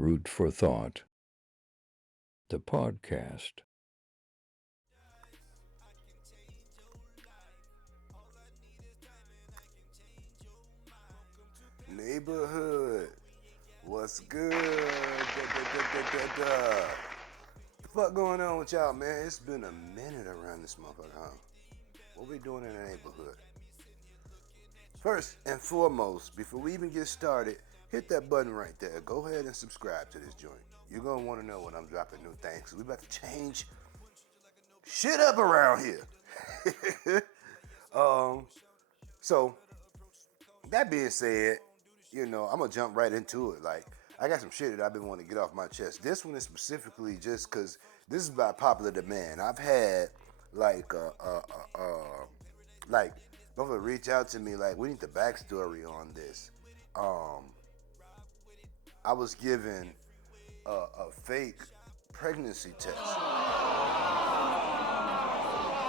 Root for Thought, the podcast. Neighborhood, what's good? The fuck going on with y'all, man? It's been a minute around this motherfucker, huh? What we doing in the neighborhood? First and foremost, before we even get started, hit that button right there. Go ahead and subscribe to this joint. You're gonna want to know when I'm dropping new things. We about to change shit up around here. So that being said, I'm gonna jump right into it. Like, I got some shit that I've been wanting to get off my chest. This one is specifically just because this is by popular demand. I've had like like people reach out to me like, we need the backstory on this. I was given a fake pregnancy test.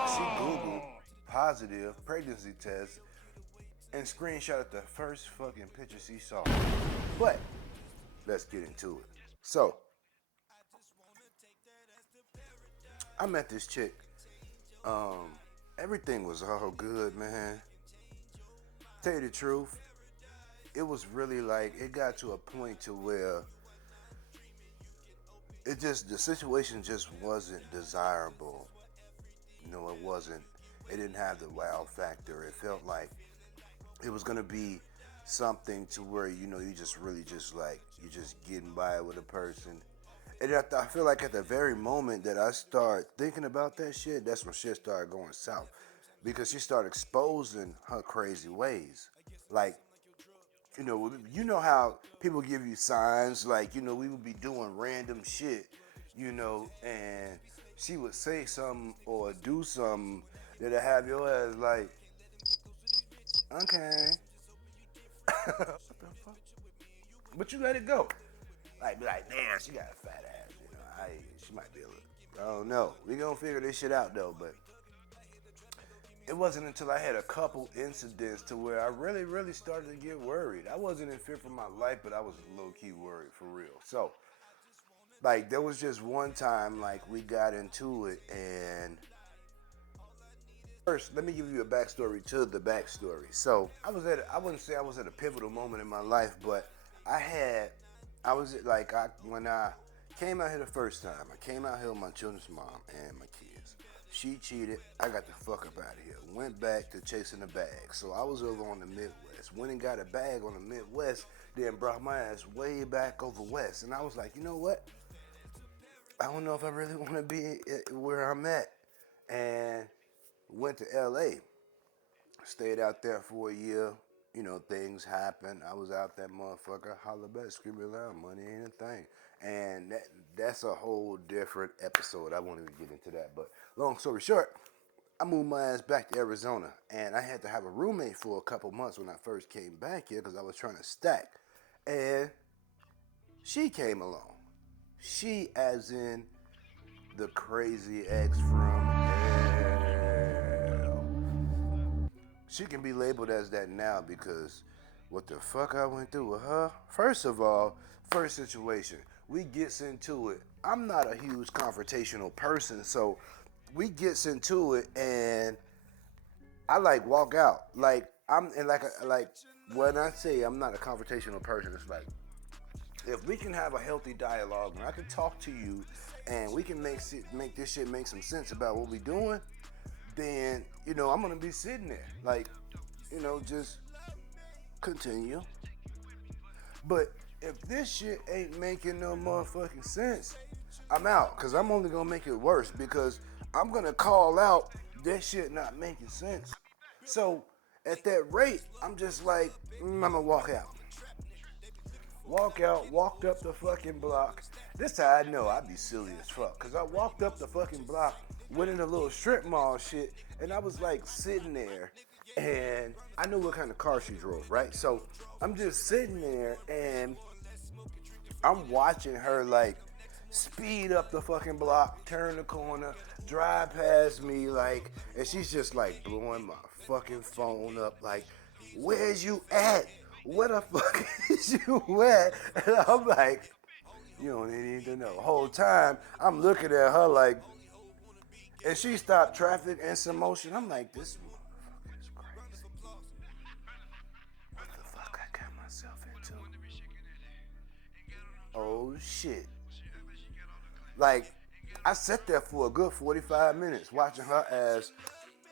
She Googled positive pregnancy test and screenshotted the first fucking picture she saw. But let's get into it. So I met this chick. Everything was all good, man. Tell you the truth, it was really like it got to a point to where the situation just wasn't desirable. It wasn't. It didn't have the wow factor. It felt like it was gonna be something to where you just really just like you just getting by with a person. And I feel like at the very moment that I start thinking about that shit, that's when shit started going south, because she started exposing her crazy ways. Like, how people give you signs, like, we would be doing random shit, and she would say something or do something that'll have your ass like, okay, what the fuck? But you let it go. Like, be like, damn, she got a fat ass, she might be a little, I don't know. We gonna figure this shit out though, but it wasn't until I had a couple incidents to where I really, really started to get worried. I wasn't in fear for my life, but I was low-key worried for real. So, like, there was just one time, like, we got into it, and first, let me give you a backstory to the backstory. So, I wouldn't say I was at a pivotal moment in my life, but when I came out here the first time, I came out here with my children's mom and my kids. She cheated. I got the fuck up out of here. Went back to chasing the bag. So I was over on the Midwest. Went and got a bag on the Midwest. Then brought my ass way back over West. And I was like, you know what? I don't know if I really want to be where I'm at. And went to LA. Stayed out there for a year. Things happen. I was out that motherfucker, holla back, screaming loud, money ain't a thing. And that's a whole different episode. I won't even get into that. But long story short, I moved my ass back to Arizona. And I had to have a roommate for a couple months when I first came back here because I was trying to stack. And she came along. She, as in the crazy ex from hell. She can be labeled as that now because what the fuck I went through with her. First of all, first situation, we gets into it. I'm not a huge confrontational person, so we gets into it and I like walk out. Like when I say I'm not a confrontational person, it's like if we can have a healthy dialogue and I can talk to you and we can make this shit make some sense about what we doing, then, I'm gonna be sitting there. Like, just continue. But if this shit ain't making no motherfucking sense, I'm out. Cause I'm only gonna make it worse because I'm gonna call out that shit not making sense. So at that rate, I'm just like, I'm gonna walk out. Walked up the fucking block. This how I know I'd be silly as fuck. Cause I walked up the fucking block, went in a little strip mall shit, and I was like sitting there and I knew what kind of car she drove, right? So I'm just sitting there and I'm watching her like speed up the fucking block, turn the corner, drive past me, like, and she's just like blowing my fucking phone up, like, where's you at? Where the fuck is you at? And I'm like, You don't need to know. The whole time, I'm looking at her like, and she stopped traffic and some motion. I'm like, this motherfucker is crazy. What the fuck I got myself into? Oh shit. Like, I sat there for a good 45 minutes watching her ass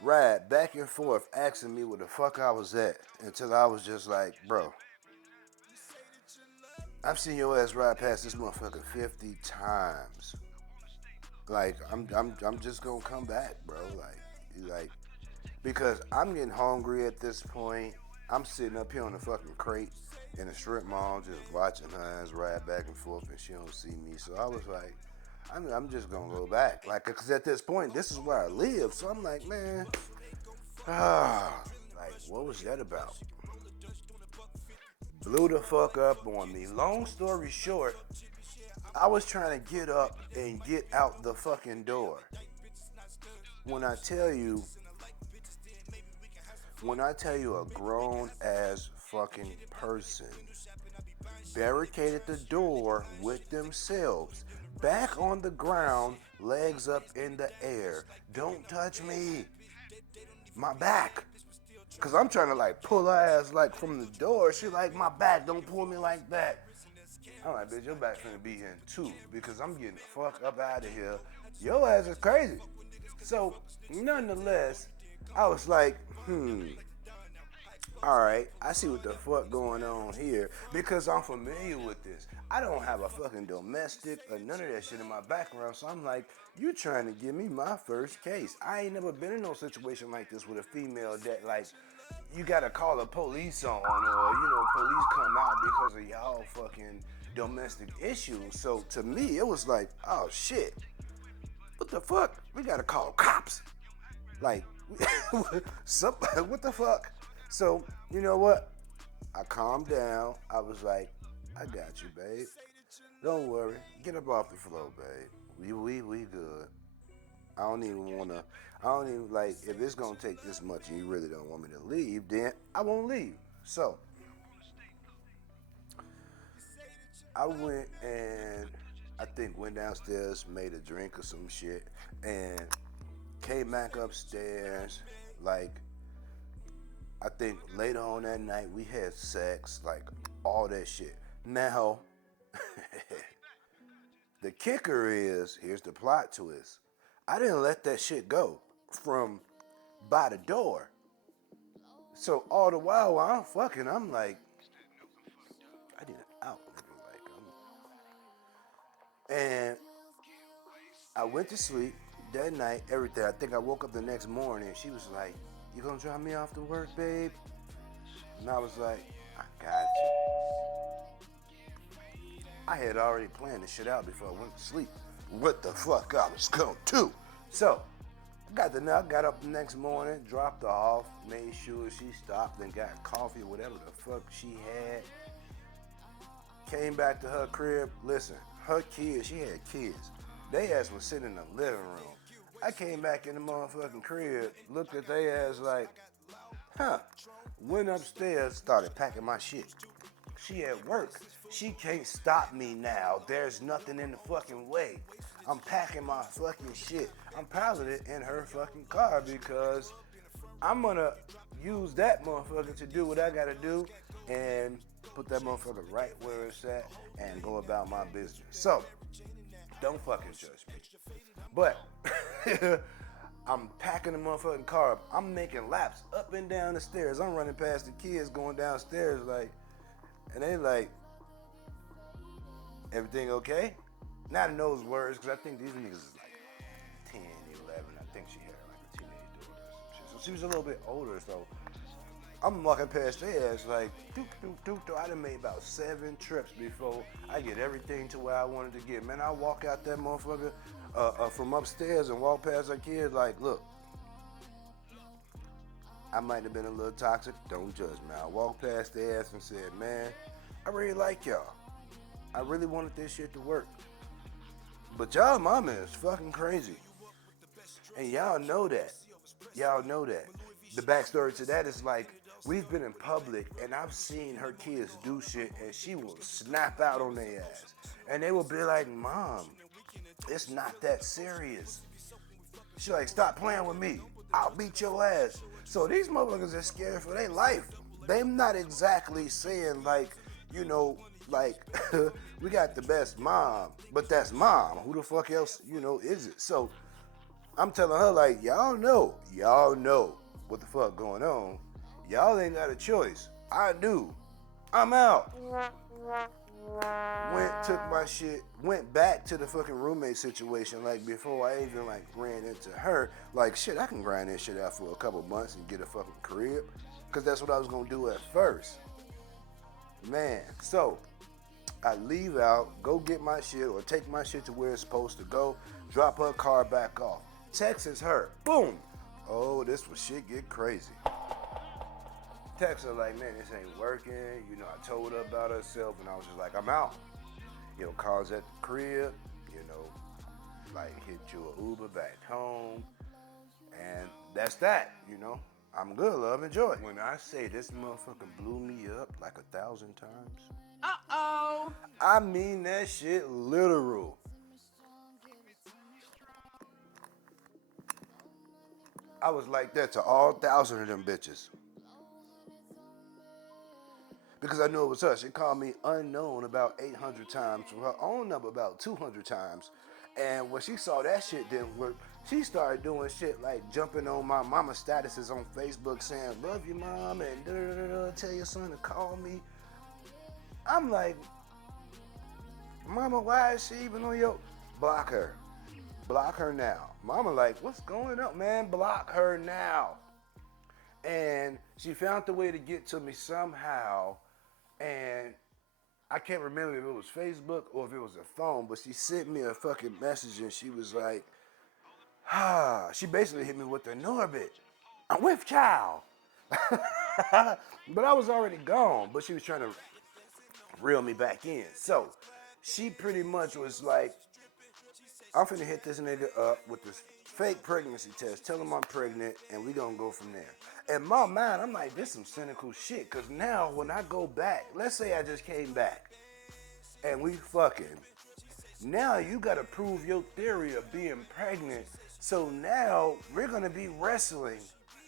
ride back and forth, asking me where the fuck I was at, until I was just like, bro, I've seen your ass ride past this motherfucker 50 times. Like, I'm just gonna come back, bro. Like, because I'm getting hungry at this point. I'm sitting up here on the fucking crate in a strip mall, just watching her ass ride back and forth, and she don't see me. So I was like, I'm just gonna go back, like, cause at this point, this is where I live. So I'm like, man, like, what was that about? Blew the fuck up on me. Long story short, I was trying to get up and get out the fucking door. When I tell you a grown ass fucking person barricaded the door with themselves, back on the ground, legs up in the air. Don't touch me. My back. Cause I'm trying to like pull her ass like from the door. She like, my back, don't pull me like that. I'm like, bitch, your back's finna be in too, because I'm getting the fuck up out of here. Your ass is crazy. So, nonetheless, I was like, alright, I see what the fuck going on here, because I'm familiar with this. I don't have a fucking domestic or none of that shit in my background, so I'm like, you trying to give me my first case. I ain't never been in no situation like this with a female that, like, you gotta call the police on, or, police come out because of y'all fucking domestic issues. So to me, it was like, oh shit, what the fuck? We gotta call cops. Like, what the fuck? So, you know what? I calmed down. I was like, I got you, babe. Don't worry. Get up off the floor, babe. We good. I don't even like, if it's gonna take this much and you really don't want me to leave, then I won't leave. So, I went and went downstairs, made a drink or some shit, and came back upstairs. Like, I think later on that night we had sex, like all that shit. Now, the kicker is, here's the plot twist. I didn't let that shit go from by the door. So all the while I'm fucking, I'm like, I did it out. And I went to sleep that night, everything. I think I woke up the next morning. She was like, you gonna drop me off to work, babe? And I was like, I got you. I had already planned this shit out before I went to sleep. What the fuck I was going to. So, I got up the next morning, dropped her off, made sure she stopped and got coffee, whatever the fuck she had. Came back to her crib. Listen, her kids, she had kids. They ass was sitting in the living room. I came back in the motherfucking crib, looked at they ass like, went upstairs, started packing my shit. She at work. She can't stop me now. There's nothing in the fucking way. I'm packing my fucking shit. I'm piling it in her fucking car because I'm gonna use that motherfucker to do what I gotta do and put that motherfucker right where it's at and go about my business. So, don't fucking judge me. But, I'm packing the motherfucking car up. I'm making laps up and down the stairs. I'm running past the kids going downstairs like, and they like, everything okay? Not in those words, because I think these niggas is like 10, 11. I think she had like a teenage daughter or some shit. So she was a little bit older, so I'm walking past their ass like, I done made about 7 trips before I get everything to where I wanted to get. Man, I walk out that motherfucker from upstairs and walk past her kids like, look, I might have been a little toxic, don't judge me. I walked past their ass and said, man, I really like y'all. I really wanted this shit to work. But y'all mama is fucking crazy. And y'all know that. Y'all know that. The backstory to that is like, we've been in public and I've seen her kids do shit and she will snap out on their ass. And they would be like, Mom, it's not that serious. She like, stop playing with me. I'll beat your ass. So these motherfuckers are scared for their life. They're not exactly saying like, you know, like we got the best mom, but that's mom. Who the fuck else, is it? So I'm telling her like, y'all know what the fuck going on. Y'all ain't got a choice. I do. I'm out. Took my shit, went back to the fucking roommate situation. Like before I even like ran into her, like shit, I can grind this shit out for a couple months and get a fucking crib, cause that's what I was gonna do at first. Man, so I leave out, go get my shit or take my shit to where it's supposed to go, drop her car back off. Texts her, boom. Oh, this was shit get crazy. Text her like, man, this ain't working. I told her about herself and I was just like, I'm out. Calls at the crib, like hit you an Uber back home. And that's that, I'm good, love, enjoy. When I say this motherfucker blew me up like 1,000 times. Uh-oh. I mean that shit literal. I was like that to all 1,000 of them bitches. Because I knew it was her. She called me unknown about 800 times, from her own number about 200 times. And when she saw that shit didn't work, she started doing shit like jumping on my mama's statuses on Facebook saying, love you, mom, and tell your son to call me. I'm like, mama, why is she even on your... Block her. Block her now. Mama like, what's going on, man? Block her now. And she found the way to get to me somehow. And I can't remember if it was Facebook or if it was a phone, but she sent me a fucking message and she was like, she basically hit me with the Norbit. I'm with child. But I was already gone, but she was trying to reel me back in. So she pretty much was like, I'm finna hit this nigga up with this fake pregnancy test, tell him I'm pregnant, and we gonna go from there. In my mind, I'm like, this some cynical shit, cause now when I go back, let's say I just came back, and we fucking, now you gotta prove your theory of being pregnant, so now we're gonna be wrestling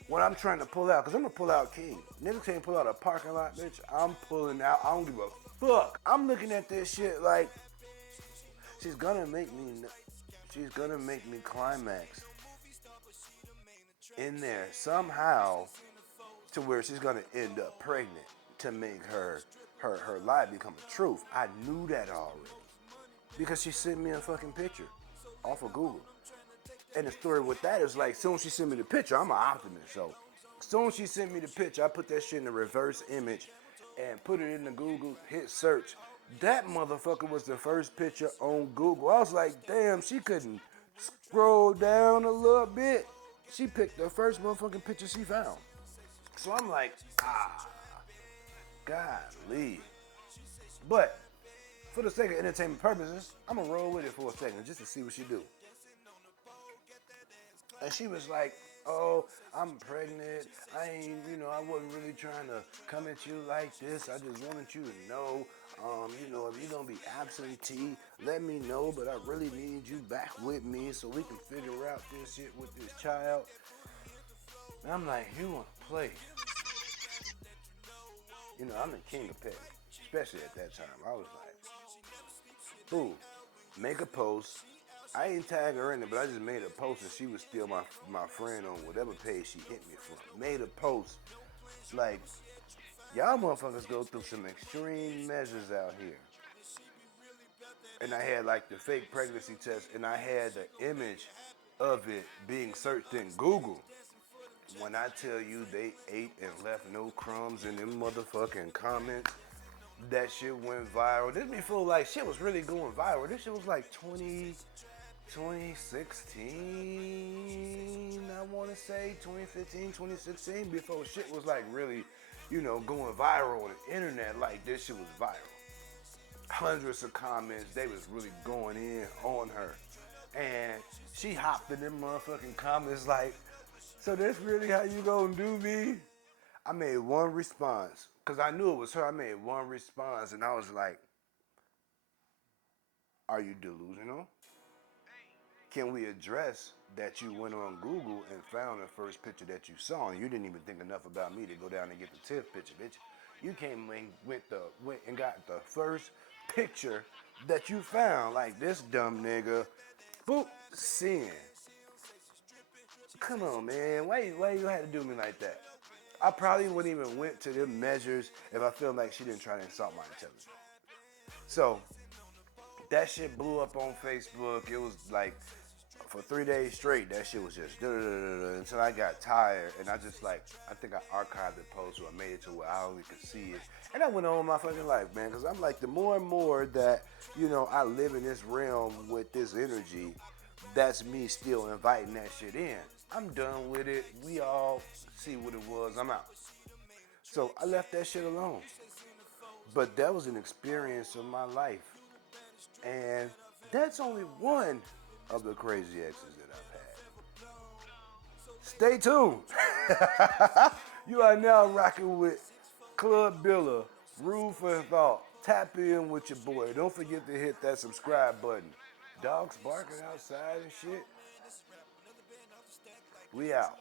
when I'm trying to pull out, cause I'm gonna pull out king. Niggas can't pull out a parking lot, bitch, I'm pulling out, I don't give a fuck. I'm looking at this shit like, she's gonna make me climax in there somehow to where she's gonna end up pregnant to make her lie become a truth. I knew that already because she sent me a fucking picture off of Google. And the story with that is like, soon as she sent me the picture, I'm an optimist. So soon as she sent me the picture, I put that shit in the reverse image and put it in the Google, hit search. That motherfucker was the first picture on Google. I was like, damn, she couldn't scroll down a little bit. She picked the first motherfucking picture she found. So I'm like, golly. But for the sake of entertainment purposes, I'm gonna roll with it for a second just to see what she do. And she was like, oh, I'm pregnant. I wasn't really trying to come at you like this. I just wanted you to know, if you're going to be absentee, let me know. But I really need you back with me so we can figure out this shit with this child. And I'm like, you want to play? I'm the king of petty, especially at that time. I was like, ooh, make a post. I didn't tag her in it, but I just made a post and she was still my friend on whatever page she hit me from. Made a post like, y'all motherfuckers go through some extreme measures out here. And I had like the fake pregnancy test and I had the image of it being searched in Google. When I tell you they ate and left no crumbs in them motherfucking comments, that shit went viral. This before like shit was really going viral. This shit was like 2016, I want to say 2015, 2016, before shit was like really, going viral on the internet. Like this shit was viral. Hundreds of comments, they was really going in on her. And she hopped in them motherfucking comments like, so that's really how you gonna do me? I made one response, cause I knew it was her. I made one response and I was like, Are you delusional? Can we address that you went on Google and found the first picture that you saw and you didn't even think enough about me to go down and get the 10th picture, bitch? You came and went and got the first picture that you found. Like this dumb nigga, boop, sin. Come on, man. Why you had to do me like that? I probably wouldn't even went to them measures if I felt like she didn't try to insult my intelligence. So that shit blew up on Facebook. It was like for 3 days straight, that shit was just until I got tired and I just like I think I archived the post or I made it to where I only could see it. And I went on with my fucking life, man, because I'm like the more and more that, you know, I live in this realm with this energy, that's me still inviting that shit in. I'm done with it. We all see what it was. I'm out. So I left that shit alone. But that was an experience of my life. And that's only one of the crazy exes that I've had. Stay tuned. You are now rocking with Club Billa, Rule for Thought. Tap in with your boy. Don't forget to hit that subscribe button. Dogs barking outside and shit. We out.